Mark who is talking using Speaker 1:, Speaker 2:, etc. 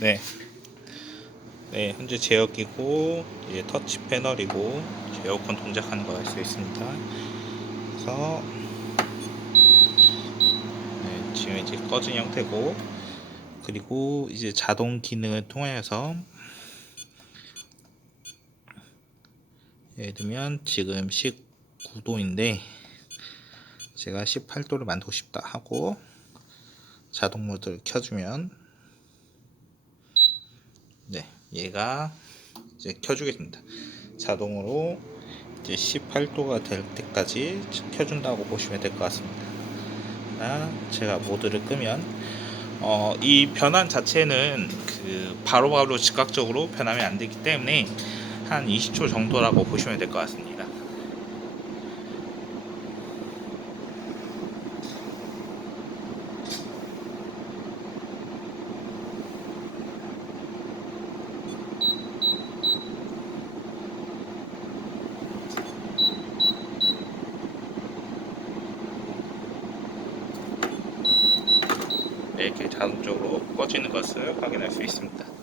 Speaker 1: 네. 네, 현재 제어기고 이제 터치 패널이고 이제 에어컨 동작하는 거알수 있습니다. 그래서 네, 지금 이제 꺼진 형태고 그리고 이제 자동 기능을 통하여서 예를 들면 지금 19도인데 제가 18도를 만들고 싶다 하고 자동 모드를 켜주면 네 얘가 이제 켜주겠습니다 자동으로 이제 18도가 될 때까지 켜준다고 보시면 될 것 같습니다 아, 제가 모드를 끄면 어, 이 변환 자체는 그 바로바로 즉각적으로 변하면 안 되기 때문에 한 20초 정도라고 보시면 될 것 같습니다. 네, 이렇게 자동적으로 꺼지는 것을 확인할 수 있습니다.